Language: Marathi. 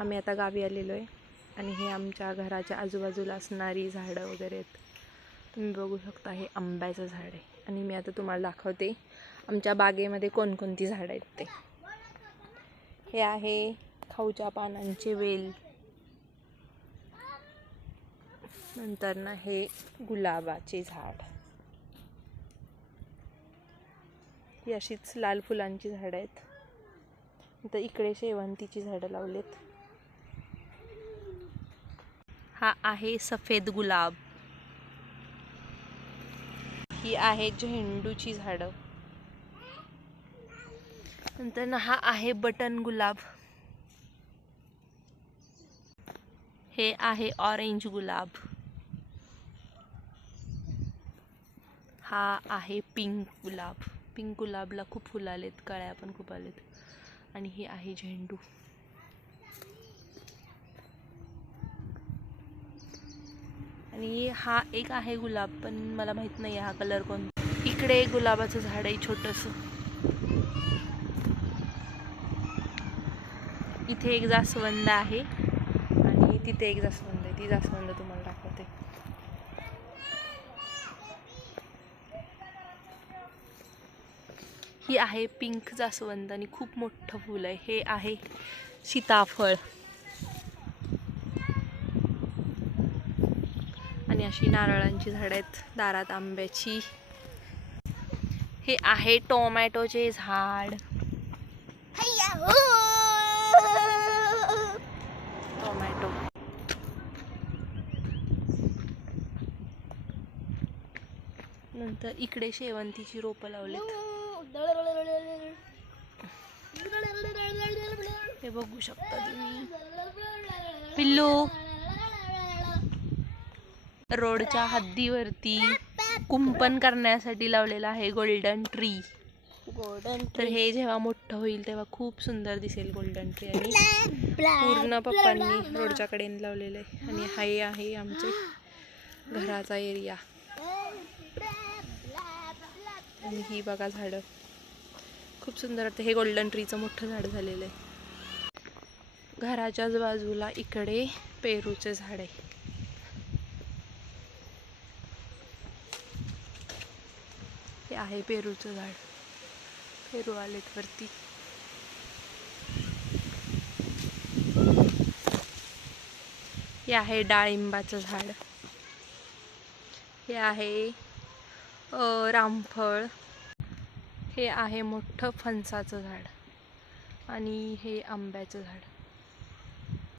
आम्ही आता गावी आलेलो आहे आणि हे आमच्या घराच्या आजूबाजूला असणारी झाडं वगैरे आहेत. तुम्ही बघू शकता हे आंब्याचं झाड आहे आणि मी आता तुम्हाला दाखवते आमच्या बागेमध्ये कोणकोणती झाडं आहेत ते. हे आहे खाऊच्या पानांचे वेल, नंतर ना हे गुलाबाचे झाड, ही अशीच लाल फुलांची झाडं आहेत. तर इकडे शेवंतीची झाडं लावलेत. हा आहे सफेद गुलाब, ही आहे झेंडूची झाडं, नंतर ना हा आहे बटन गुलाब, हे आहे ऑरेंज गुलाब, हा आहे पिंक गुलाब. पिंक गुलाबला खूप फुलं आलेत, कळ्या पण खूप आलेत. आणि हे आहे झेंडू. आणि हा एक आहे गुलाब, पण मला माहित नाही हा कलर कोणता. इकडे एक गुलाबाचं झाड आहे छोटंसं. इथे एक जास्वंद आहे आणि तिथे एक जास्वंद आहे. ती जास्वंद तुम्हाला दाखवते. ही आहे पिंक जास्वंद आणि खूप मोठं फूल आहे. हे आहे सीताफळ आणि अशी नारळांची झाडं आहेत, दारात आंब्याची. हे आहे टोमॅटोचे झाड. टोमॅटो. नंतर इकडे शेवंतीची रोपं लावलीत. हे बघू शकता तुम्ही. पिल्लू. रोडच्या हद्दीवरती कुंपण करण्यासाठी लावलेला आहे गोल्डन ट्री. तर हे जेव्हा मोठं होईल तेव्हा खूप सुंदर दिसेल गोल्डन ट्री. आणि पूर्ण पप्पांनी रोडच्या कडेने लावलेलं आहे. आणि हाय आहे आमचे घराचा एरिया. आणि ही बघा झाडं खूप सुंदर वाटतं. हे गोल्डन ट्रीचं मोठं झाड झालेलं आहे. घराच्याच बाजूला इकडे पेरूचे झाड आहे. हे आहे पेरूचं झाड. पेरू आलेत वरती. हे आहे डाळिंबाचं झाड. हे आहे रामफळ. हे आहे मोठं फणसाचं झाड आणि हे आंब्याचं झाड.